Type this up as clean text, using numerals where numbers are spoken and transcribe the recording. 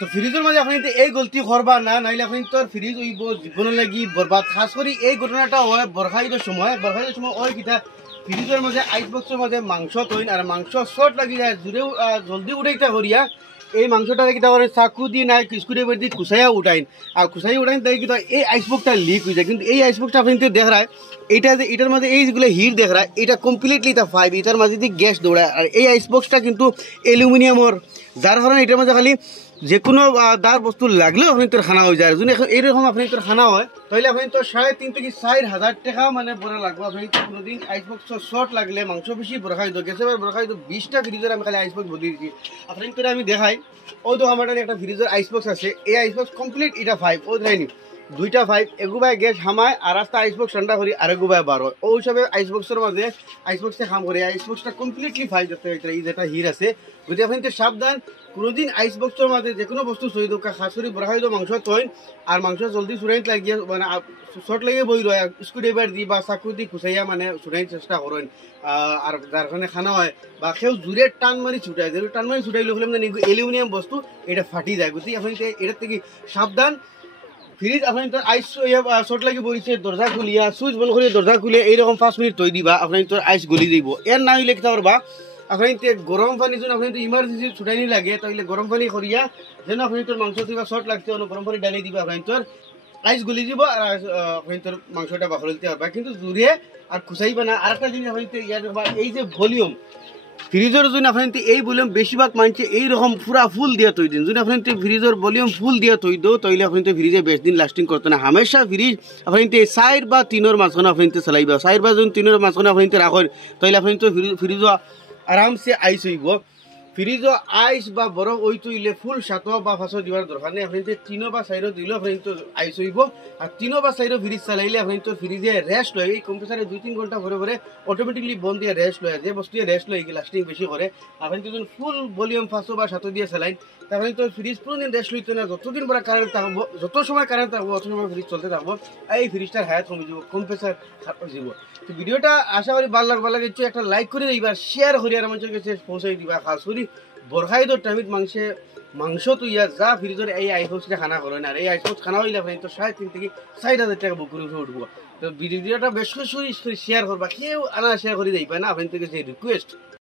তো ফ্রিজের মাঝে আপনি এই গলতি করবা না, নাইলে আপনি তোর ফ্রিজ হইব জীবনের লাগি বরবাদ। খাস করে এই ঘটনাটা হয় বর্ষাইতের সময় ওই কিটা ফ্রিজের মাঝে আইস বক্সের মাঝে মাংস তৈন আর মাংস শর্ট লাগি যায় জুড়েও জলদি উঠাইটা করিয়া এই মাংসটাকে কিতা করে চাকু দিয়ে নাই কিস্কুরে বের দিয়ে কুচাইয়া উঠাইন আর কুচাই উঠাইন তাই কিতা এই আইসবক্সটা লিক হয়ে যায়। কিন্তু এই আইসবক্সটা আপনি দেখ রায় এইটা যে এটার মাঝে এই যেগুলো হিট দেখ রায় এটা কমপ্লিটলি এটা ফাইভ, এটার মাঝে দিয়ে গ্যাস দৌড়ায়। আর এই আইসবক্সটা কিন্তু অ্যালুমিনিয়ামর, যার কারণে এটার মাঝে খালি যে কোনো দার বস্তু লাগলেও আপনি তোর খানা হয়ে যায়। যদি এইরকম আপনি তোর খানা হয় তাহলে আপনি তোর 3.5 থেকে 4,000 টাকা মানে বড় লাগবে। আপনি কোনোদিন আইসবক্স শর্ট লাগলে মাংস বেশি বরখাই দো গেছে বরখাই দো 20টা ফ্রিজের আমি খালি আইসবক্স বদলে দিচ্ছি। আপনি তোর আমি দেখাই ও তো আমার একটা ফ্রিজের আইসবক্স আছে, এই আইসবক্স কমপ্লিট এটা 5 ও দেয়নি 2টা 5 এগুবাই গ্যাস হামায় আর রাস্তা আইসবক্স ঠান্ডা করি আর এগুবাই 12 ও হিসাবে আইসবক্সের মাঝে আইসবক্সে কাম করে আইসবক্সটা কমপ্লিটলি 5 যাতে এই যেটা হির আছে। যদি আপনি সাবধান কোনোদিন আইসবক্সের মাঝে যে কোনো বস্তু সই দোকা খাস করে বড়াই দো মাংস তৈন আর মাংস জলদি সুরাইত লাগিয়ে মানে শর্ট লেগে বই রয় স্ক্রুড্রাইভার দি বা চাকু দি খুঁচাইয়া মানে সুরাইর চেষ্টা করেন। আর যার কারণে খানা হয় বা কেউ জুড়ে টান মারি ছুটায় যে টান মারি ছুটাইলে হলে মানে অ্যালুমিনিয়াম বস্তু এটা ফাটি যায়। গতি আপনি এটার থেকে সাবধান। ফ্রিজ আপনি তোর আইস শর্ট লাগি বইছে দরজা খুলিয়া সুইচ বন্ধ করে দরজা খুলে এইরকম 5 মিনিট তৈ দিবা আপনি তোর আইস গলি দিব। এর না হইলে কিতা করবা আপনি গরম পানি যখন আপনি ইমার্জেন্সি ছুটাইনি লাগে তাহলে গরম পানি করিয়া যেন আপনি তোর মাংস দিবা শর্ট লাগছে গরম পানি ডালি দিবা আপনি তোর আইস গলি দিব আর আপনি তোর মাংসটা বাখর দিতে পারবা। কিন্তু জুড়ে আর খুচাইবা না। আর একটা জিনিস আপনি ইয়ার এই যে ভলিউম ফ্রিজের জন্য আপনি এই ভলিউম বেশিরভাগ মানছে এইরকম পুরা ফুল দিয়ে তৈ দিন। যদি আপনি ফ্রিজের ভলিউম ফুল দিয়ে তৈ দো তাহলে আপনি ফ্রিজে বেশ দিন লাস্টিং করতে না। হামেশা ফ্রিজ আপনি 4 বা 3-এর মাঝখানে আপনি চালাইবা 4 বা 3-এর মাঝখানে আপনি রাখেন তাহলে আপনি ফ্রিজ আরামসে আইস হইব। ফ্রিজ আইস বা বরফ ওই তৈলে ফুল 7 বা 5 দিবার দরকার নেই। আপনি 3 বা 4 দিলেও আপনি আইস হইব। আর 3 বা 4 ফ্রিজ চালাইলে আপনি ফ্রিজে রেস্ট লয় এই কম্প্রেসারে 2-3 ঘন্টা পরে পরে অটোমেটিকলি বন্ধ দিয়ে রেস্ট লয়। যে বস্তু রেস্ট লয় লাস্টিং বেশি করে। আপনি যখন ফুল ভলিউম 5 বা 7 দিয়ে চালাইন তাহলে ফ্রিজ পুরোদিন রেস্ট লইতে না। যতদিন পরে কারেন্ট থাকবো যত সময় কারেন্ট থাকবো অত সময় ফ্রিজ চলতে থাকবো এই ফ্রিজটার হায়াত কমে যাব, কম্প্রেসার খারাপ হয়ে যাব। তো ভিডিওটা আশা করি ভালো লাগে একটা লাইক করে দিবা, শেয়ার করি আর মানুষের কাছে পৌঁছাই দিবা। খাস করি বরখাই তো টাইমিত মাংস তো ইয়া যা ফ্রিজের এই আইসবক্সটা খানা করেন আর এই আইসবক্স খানা হইলে আপনি তো 3.5 থেকে 4,000 টাকা বুক করে উঠবো। তো ভিডিওটা বেশ করে শেয়ার করবা, কেউ আনা শেয়ার করে দিই পায় না। আপনি থেকে যে রিকোয়েস্ট